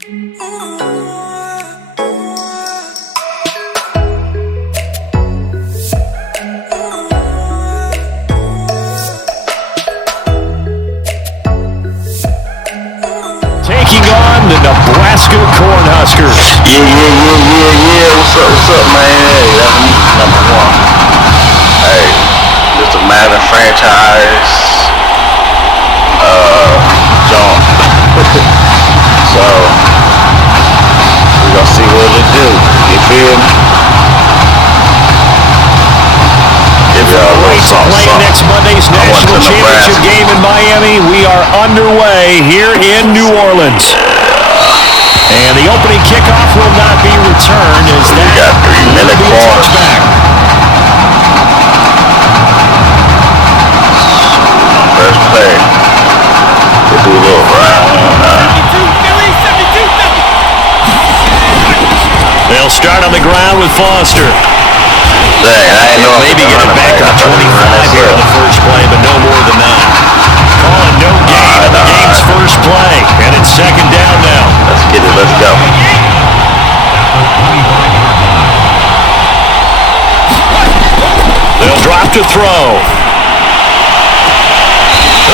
Taking on the Nebraska Cornhuskers. Yeah. What's up, man? Hey, that's number one. Hey, this is Madden franchise. Jump. So, we gonna see what it do. You feel me? Playing next Monday's national championship game in Miami. We are underway here in New Orleans. And the opening kickoff will not be returned as that got 3-minute touchback. First play. We'll do a little round. They'll start on the ground with Foster. Dang, I ain't know maybe get it back to 25 here in the first play, but no more than that. Calling no gain on the game's first play, and it's second down now. Let's get it, let's go. They'll drop to throw.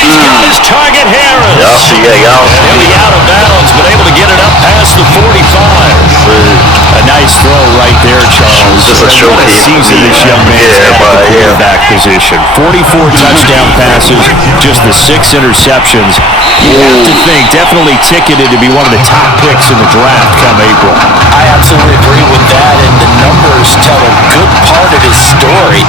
He's got his target, Harris. Y'all see. He'll be out of bounds, but able to get it up past the 45. A nice throw right there, Charles. Just a showcase. Season this young man's at the quarterback position. 44 touchdown passes, just the 6 interceptions. You have to think, definitely ticketed to be one of the top picks in the draft come April. I absolutely agree with that, and the numbers tell a good part of his story,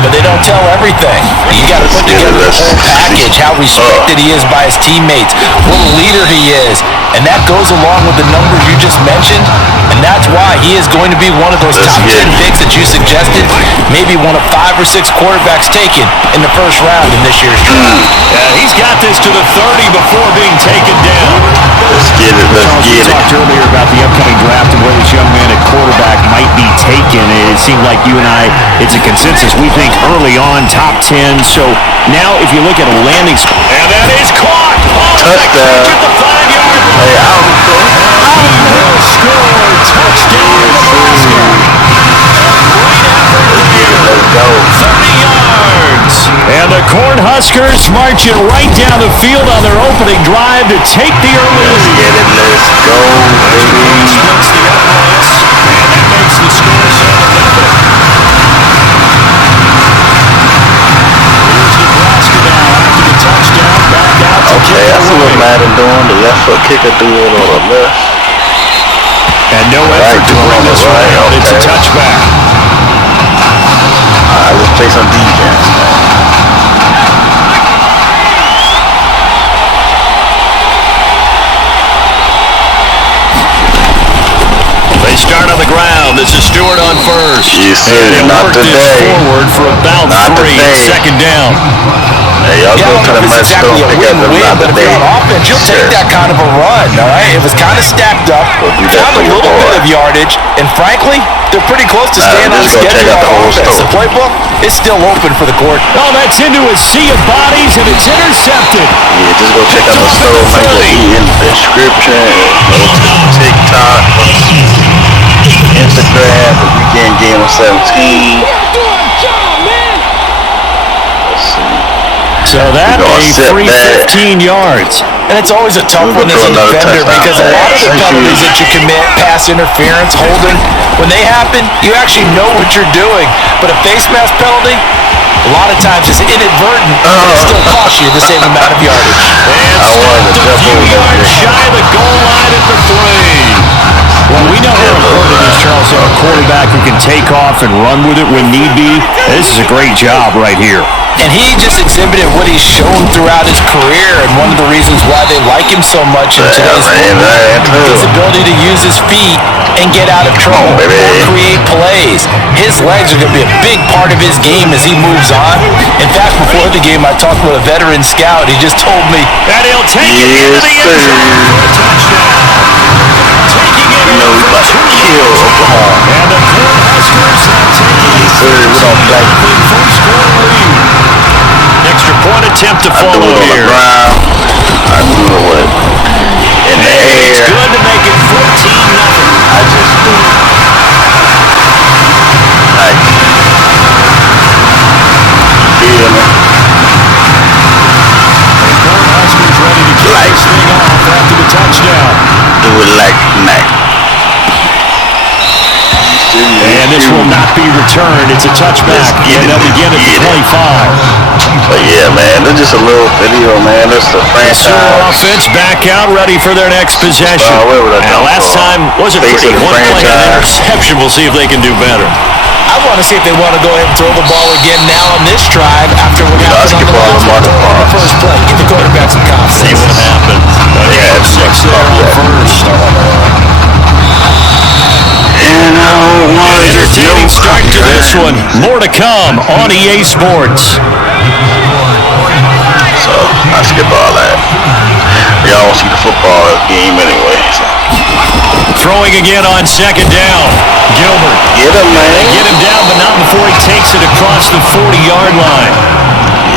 but they don't tell everything. You got to put together the whole package, how respected he is by his teammates, what a leader he is, and that goes along with the numbers you just mentioned, and that's why he is going to be one of those top 10 picks that you suggested, maybe one of 5 or 6 quarterbacks taken in the first round in this year's draft. He's got this to the 30 before being taken down. Let's get it. We talked earlier about the upcoming draft and where this young man at quarterback might be taken. It seemed like you and I, it's a consensus. We think early on, top 10. So now if you look at a landing spot, and that is caught. Touchdown. At the 5-yard line. Hey, Will score. Touchdown, Nebraska. let's go. 30 yards. And the Cornhuskers marching right down the field on their opening drive to take the early lead. Get it, let's go, baby. Splits the uprights, and that makes the score 7-0. Here's Nebraska now after the touchdown. Back out to Okay, that's what Madden doing. The left foot kicker do it on the left. And no effort to bring this one out. It's a touchback. Alright, let's play some defense, man. They start on the ground. This is Stewart on first. Yes, sir. And Not work this today. forward for about Not 3. today. Second down. Hey, y'all go to the mud Exactly stone a together. win-win, Not but if today. you're on offense, you'll take that kind of a run, all right? It was kind of stacked up, do that found for a your little boy. bit of yardage, and frankly, they're pretty close to staying on just go check schedule out the on whole offense. The store. playbook is still open for the court. Oh, that's into a sea of bodies, and it's intercepted. Yeah, just go check out the store. Might go be in the description. Go to TikTok, Instagram, the weekend game on 17. Let's see. So that We're gonna a set free that. 15 yards. And it's always a tough We'll one go as throw a another defender touchdown because a lot of the pass. penalties that you commit, pass interference, holding, when they happen, you actually know what you're doing. But a face mask penalty, a lot of times it's inadvertent, but it still costs you the same amount of yardage. And I wanted to stopped a jump few over that yards big. shy of the goal line at the 3. Well, we know how important it is, Charles, to have a quarterback who can take off and run with it when need be. This is a great job right here. And he just exhibited what he's shown throughout his career, and one of the reasons why they like him so much in today's football, his ability to use his feet and get out of trouble or create plays. His legs are going to be a big part of his game as he moves on. In fact, before the game, I talked with a veteran scout. He just told me that he'll take it into the end zone for a touchdown. Taking it You know we about to kill Oklahoma. and the Cornhuskers have taken a first score lead. Extra point attempt to follow I do it on the here. ground. I do it in the It's air. good to make it And this will not be returned. It's a touchback. And they'll begin at the 25. But yeah, man, that's just a little video, man. That's the franchise. Offense back out, ready for their next possession. Last time wasn't pretty. One play and interception. We'll see if they can do better. I want to see if they want to go ahead and throw the ball again now on this drive after what happened on the first play. Get the quarterback some confidence. See what happens. Yeah, 6 there on first. Entertaining start to this one. More to come on EA Sports. So I skip all that. Y'all won't see the football game anyway. So. Throwing again on second down. Gilbert. Get him, man. They get him down, but not before he takes it across the 40-yard line.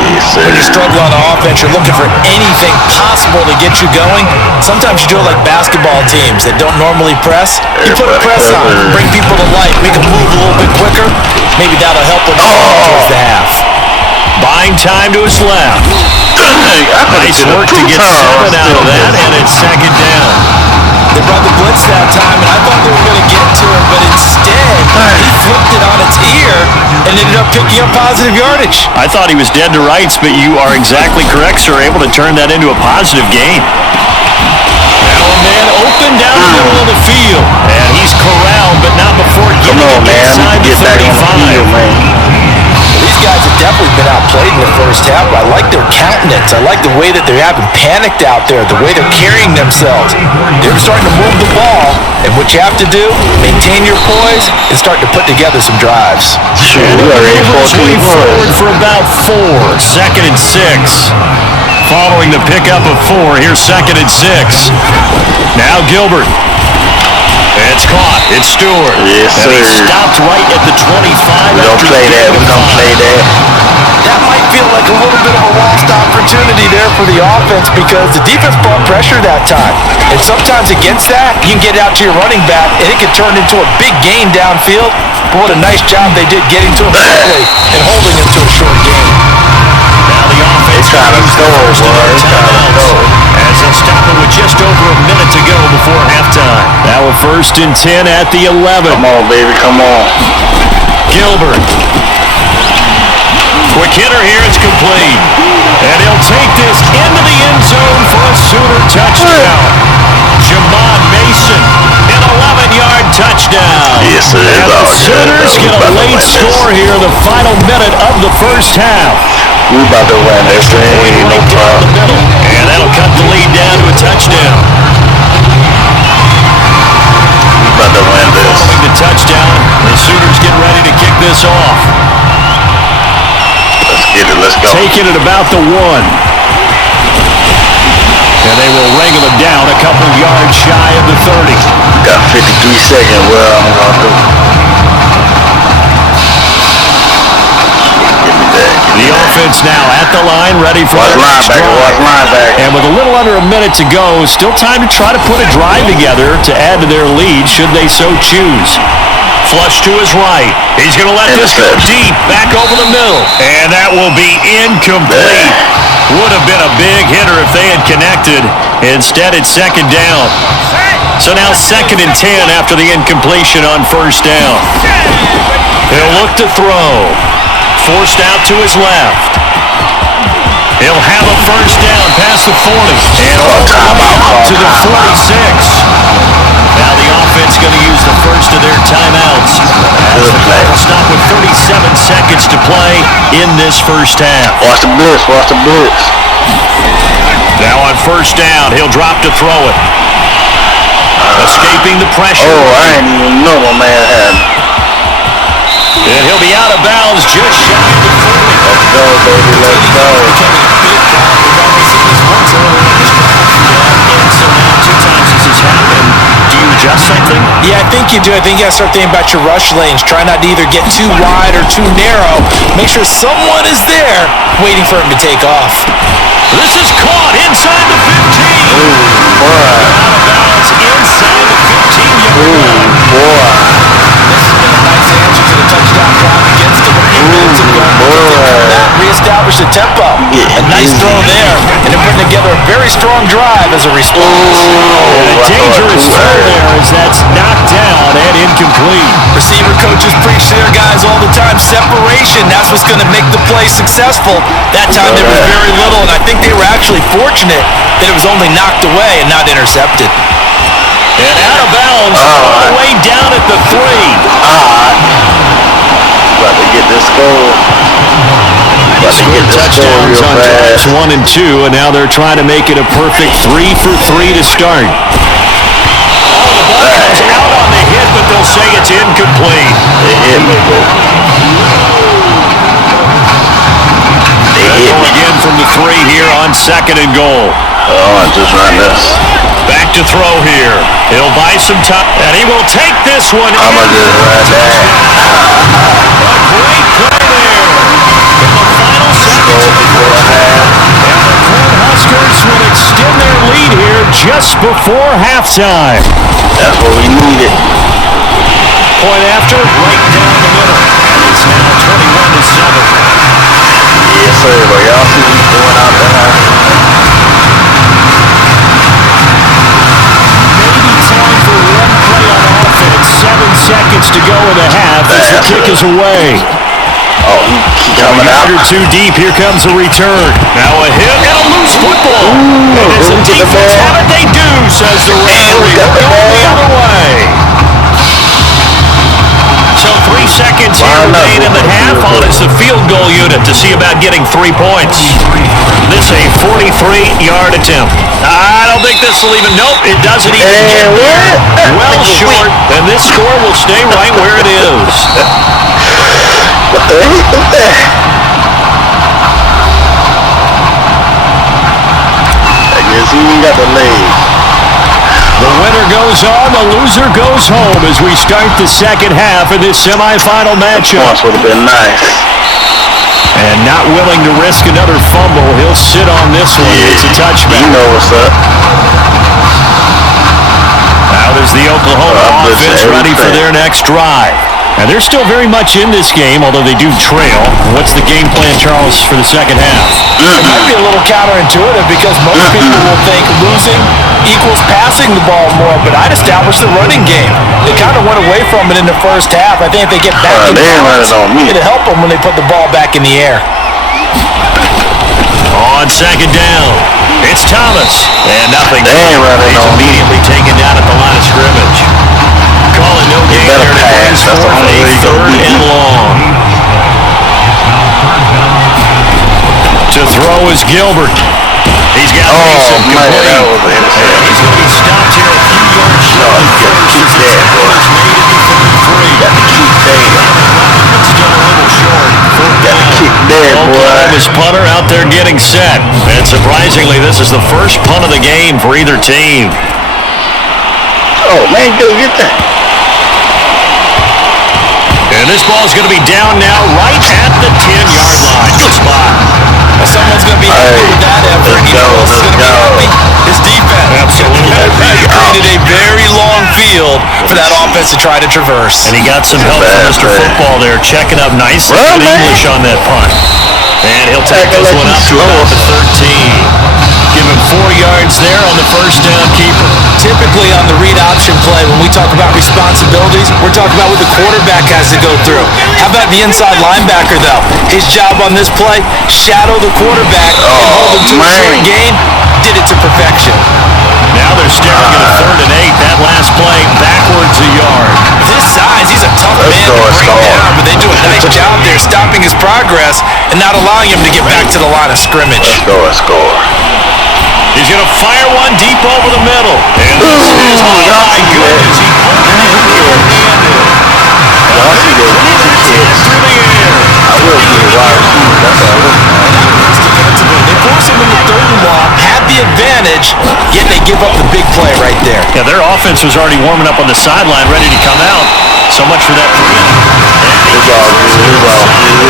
Yes, sir. When you struggle on offense, you're looking for anything possible to get you going. Sometimes you do it like basketball teams that don't normally press. You put a press on, bring people to life, make them move a little bit quicker. Maybe that'll help when you towards the half. Buying time to his left. Nice work to get 7 out of that, and it's second down. They brought the blitz that time, and I thought they were going to get to him, but instead, he flipped it on its ear and ended up picking up positive yardage. I thought he was dead to rights, but you are exactly correct, sir. Able to turn that into a positive gain. Now a man open down the middle of the field, and he's corralled, but not before getting inside the 35. These guys have definitely been outplayed in the first half. I like their countenance. I like the way that they haven't panicked out there, the way they're carrying themselves. They're starting to move the ball, and what you have to do, maintain your poise and start to put together some drives. Sure, we are ready forward for about 4. 2nd and 6. Following the pickup of 4, here's 2nd and 6. Now Gilbert. It's caught. It's Stewart. Yes, sir. And he stopped right at the 25. We don't play that. We don't play that. That might feel like a little bit of a lost opportunity there for the offense because the defense brought pressure that time. And sometimes against that, you can get out to your running back, and it can turn into a big gain downfield. But what a nice job they did getting to him quickly and holding him to a short gain. Now the offense trying to score, as they'll stop it with just over a minute to go before halftime. Now a 1st and 10 at the 11. Come on, baby, come on. Gilbert. Quick hitter here, it's complete. And he'll take this into the end zone for a Sooner touchdown. Jamon Mason, an 11-yard touchdown. Yes, it is. And the Sooners get a late score here in the final minute of the first half. We about to win this thing, no problem. And that'll cut the lead down to a touchdown. We about to win this. Following the touchdown, the Sooners get ready to kick this off. Let's get it, let's go. Taking it about the 1. And they will wrangle it down a couple yards shy of the 30. Got 53 seconds. Well, I'm going to do. The offense now at the line, ready for the next drive. And with a little under a minute to go, still time to try to put a drive together to add to their lead should they so choose. Flush to his right. He's going to let this go deep, back over the middle. And that will be incomplete. Would have been a big hitter if they had connected. Instead, it's 2nd down. So now 2nd and 10 after the incompletion on 1st down. He'll look to throw. Forced out to his left. He'll have a 1st down past the 40. And all the way out to the 46. Now the offense going to use the first of their timeouts. As the clock will stop with 37 seconds to play in this first half. Watch the blitz, watch the blitz. Now on 1st down, he'll drop to throw it. Escaping the pressure. Oh, I didn't even know my man had. And he'll be out of bounds just shy of the 40. Let's go, baby, let's go. We've already seen this once earlier in this draft. And so now 2 times this has happened. Do you adjust something? Yeah, I think you do. I think you got to start thinking about your rush lanes. Try not to either get too wide or too narrow. Make sure someone is there waiting for him to take off. This is caught inside the 15. Ooh, boy. Out of bounds inside the 15-yard line. Ooh, boy. This has been a nice answer to the touchdown drive against them a few minutes ago. That reestablished the tempo. A nice throw there, and they're putting together a very strong drive as a response. And a dangerous throw there as that's knocked down and incomplete. Receiver coaches preach to their guys all the time. Separation, that's what's going to make the play successful. That time there was very little, and I think they were actually fortunate that it was only knocked away and not intercepted. And out of bounds, all the way down at the 3. About to get this goal. Scored touchdowns on drives 1 and 2, and now they're trying to make it a perfect 3 for 3 to start. The ball comes out on the hit, but they'll say it's incomplete. They hit me, bro. They'll go again from the 3 here on 2nd and goal. Just run this. Back to throw here. He'll buy some time, and he will take this one. I'm going to just run that. A great play there. In the final seconds of the first half, and the Cornhuskers will extend their lead here just before halftime. That's what we needed. Point after, right down the middle. And it's now 21-7. Yes, sir. But y'all see me going out there. Time for one play on offense. 7 seconds to go in the half as the kick is away. He coming out. Or 2 deep. Here comes a return. Now a hit and a loose football. And as the defense have it, they do, says the referee. Go the other way. So 3 seconds here remain in the half. On is the field goal unit to see about getting 3 points. This a 43-yard attempt. I don't think this will even, nope, it doesn't even get well short, and this score will stay right where it is. What the heck is that? I guess he ain't got the legs. The winner goes on, the loser goes home as we start the second half of this semifinal matchup. Points would have been nice. And not willing to risk another fumble, he'll sit on this one. It's a touchback. You know what's up. Now there's the Oklahoma offense ready for their next drive. And they're still very much in this game, although they do trail. What's the game plan, Charles, for the second half? It might be a little counterintuitive because most people will think losing equals passing the ball more, but I'd establish the running game. They kind of went away from it in the first half. I think if they get back in balance, it'll help them when they put the ball back in the air. On second down, it's Thomas. And nothing. He's immediately taken down at the line of scrimmage. Calling no gain there to brings forth a 3rd and long. To throw is Gilbert. He's got Mason complete. And he's going to be stopped here a few yards short of first as the tackle is made at the 33. Got to keep there. Still a little short. Got to keep there, boy. Oklahoma's punter out there getting set. And surprisingly, this is the first punt of the game for either team. Oh, man, go get that. And this ball's going to be down now right at the 10-yard line. Good spot. Someone's going to be happy with that effort. You know who's going to be happy? His defense. Absolutely. He created a very long field for that offense to try to traverse. And he got some help from Mr. Football there, checking up nicely in English on that punt. And he'll take this one up to about the 13. Give him 4 yards there on the first down keeper. Typically on the read option play, when we talk about responsibilities, we're talking about what the quarterback has to go through. How about the inside linebacker, though? His job on this play, shadow the quarterback and hold him to a short gain. Did it to perfection. Now they're staring at a 3rd and 8. That last play, backwards a yard. With his size, he's a tough man to bring down, but they do a nice job there stopping his progress and not allowing him to get back to the line of scrimmage. Score. He's going to fire one deep over the middle. And this is, oh my goodness, he pulled it through the air. I will be a wide receiver. That's all. They force him in the 3rd and long, had the advantage, yet they give up the big play right there. Yeah, their offense was already warming up on the sideline, ready to come out. So much for that 3. It's all good. It's all good.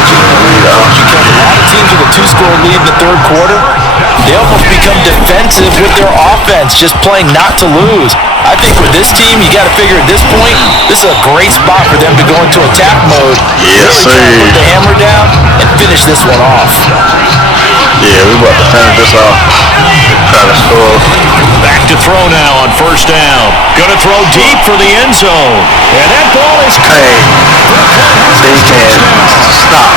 A lot of teams with a 2-score lead in the 3rd quarter, they almost become become defensive with their offense, just playing not to lose. I think with this team, you got to figure at this point, this is a great spot for them to go into attack mode. Yes, really try to put the hammer down and finish this one off. Yeah, we about to finish this off. Try to score. Back to throw now on first down. Gonna throw deep for the end zone. And that ball is caught. Hey, they can't stop.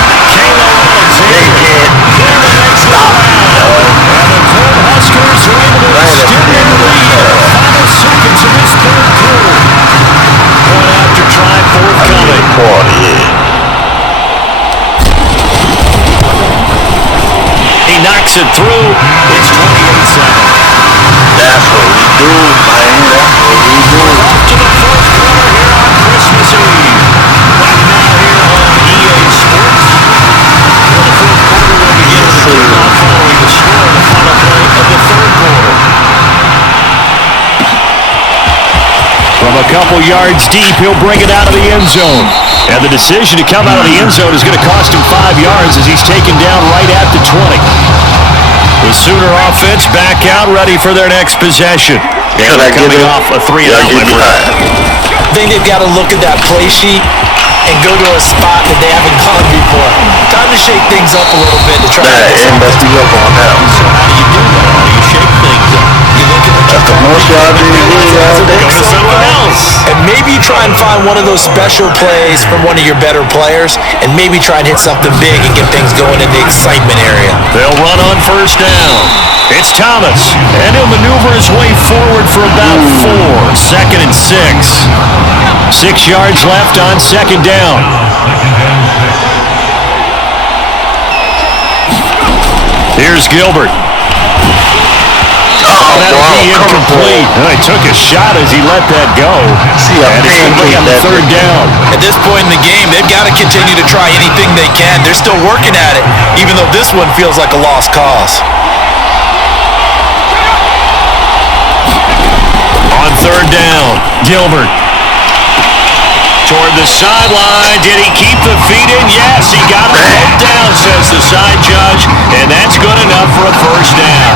They can't stop. And the Colt Huskers are able to extend their lead in the final seconds of this third quarter. Point after try forthcoming. He knocks it through. It's 28-7. That's what we do, man. That's what we do. Off to the fourth quarter here on Christmas Eve. Back now here on EA Sports. The fourth quarter will begin with the kickoff following the score in the final play of the third quarter. From a couple yards deep, he'll bring it out of the end zone. And the decision to come out of the end zone is going to cost him 5 yards as he's taken down right at the 20. The Sooner offense back out, ready for their next possession. And they're coming off a 3-and-out. I think they've got to look at that play sheet and go to a spot that they haven't gone before. Time to shake things up a little bit to try to get up on that. So how do you do that? How do you shake things up? You look at what the most y'all do, go to something else. And maybe try and find one of those special plays from one of your better players and maybe try and hit something big and get things going in the excitement area. They'll run on first down. It's Thomas, and he'll maneuver his way forward for about 4. 2nd and 6. 6 yards left on second down. Here's Gilbert. That'll be incomplete. He took a shot as he let that go. And it's going to bring up the third down. At this point in the game, they've got to continue to try anything they can. They're still working at it, even though this one feels like a lost cause. On third down, Gilbert. Toward the sideline. Did he keep the feet in? Yes, he got it both down, says the side judge. And that's good enough for a first down.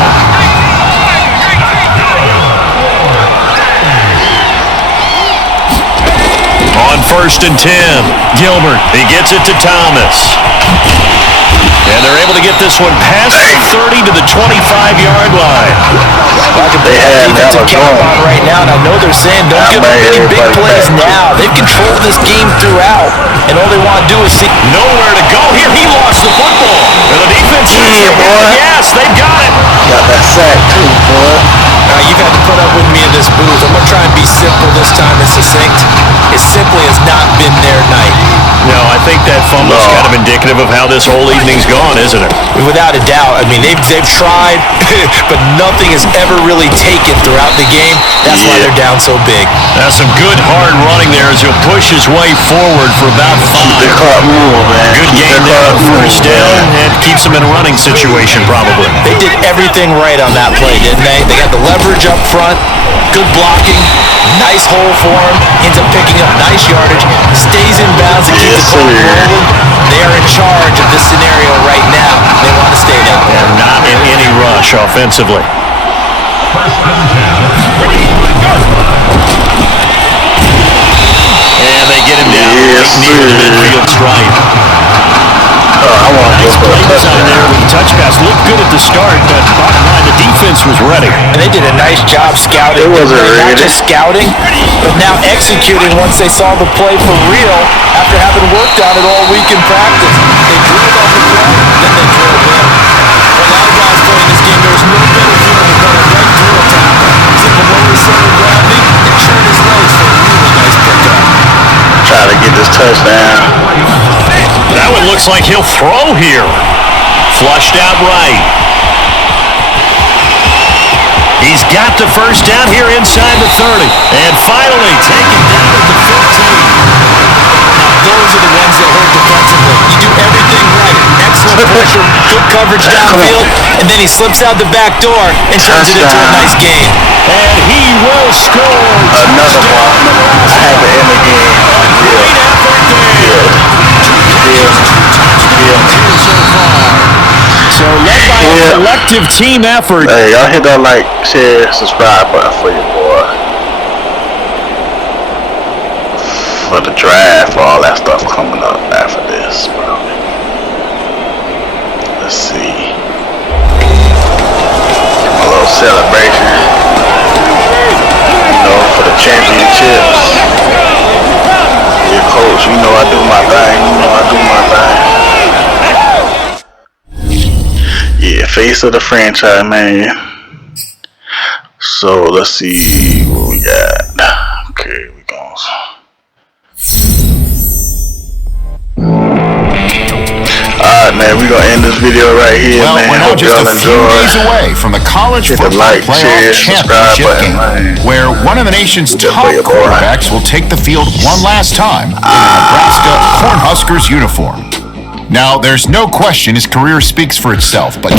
On 1st and 10, Gilbert. He gets it to Thomas. And they're able to get this one past the 30 to the 25-yard line. They have defensive count on right now, and I know they're saying don't give up any big plays now. They've controlled this game throughout, and all they want to do is see nowhere to go here. He lost the football. And the defense is yes, they've got it. Got that sack too, boy. You've had to put up with me in this booth. I'm going to try and be simple this time and succinct. It simply has not been their night. No, I think that fumble is kind of indicative of how this whole evening's gone, isn't it? Without a doubt. I mean, they've tried, but nothing has ever really taken throughout the game. That's why they're down so big. That's some good hard running there as he'll push his way forward for about 5. Good game there on first down and keeps him in a running situation probably. They did everything right on that play, didn't they? They got the leverage up front, good blocking, nice hole for him, ends up picking up nice yardage, stays in bounds and keeps the clock rolling. They are in charge of this scenario right now. They want to stay down. They're not in any rush offensively. And they get him down near the midfield stripe. I want to nice play design there with the touch pass. Looked good at the start, but bottom line, the defense was ready. And they did a nice job scouting. It wasn't not just scouting, but now executing once they saw the play for real after having worked on it all week in practice. They drilled on the play, then they drilled in. For a lot of guys playing this game, there was no better feeling than going right through a tackle. Zip him over the center of gravity and churn his legs for a really nice pickup. Try to get this touchdown. That one looks like he'll throw here. Flushed out right. He's got the first down here inside the 30. And finally taken down at the 15. Those are the ones that hurt defensively. You do everything right. Excellent pressure, good coverage downfield, and then he slips out the back door and turns it into a nice game. And he will score. Another one. I have to end the game. Great effort there. 2 catches, 2 touchdowns here so far. So led by a collective team effort. Hey, y'all hit that like, share, subscribe button for your boy. For the draft, all that stuff coming up after this, bro. Let's see. A little celebration. You know, for the championships. Your coach, you know I do my thing. You know I do my thing. Yeah, face of the franchise, man. So let's see what we got. Okay, we going. Alright, man, we're gonna end this video right here, well, man. We're now just a few days away from the college football playoff championship game, where one of the nation's top quarterbacks will take the field one last time in a Nebraska Cornhuskers uniform. Now, there's no question his career speaks for itself, but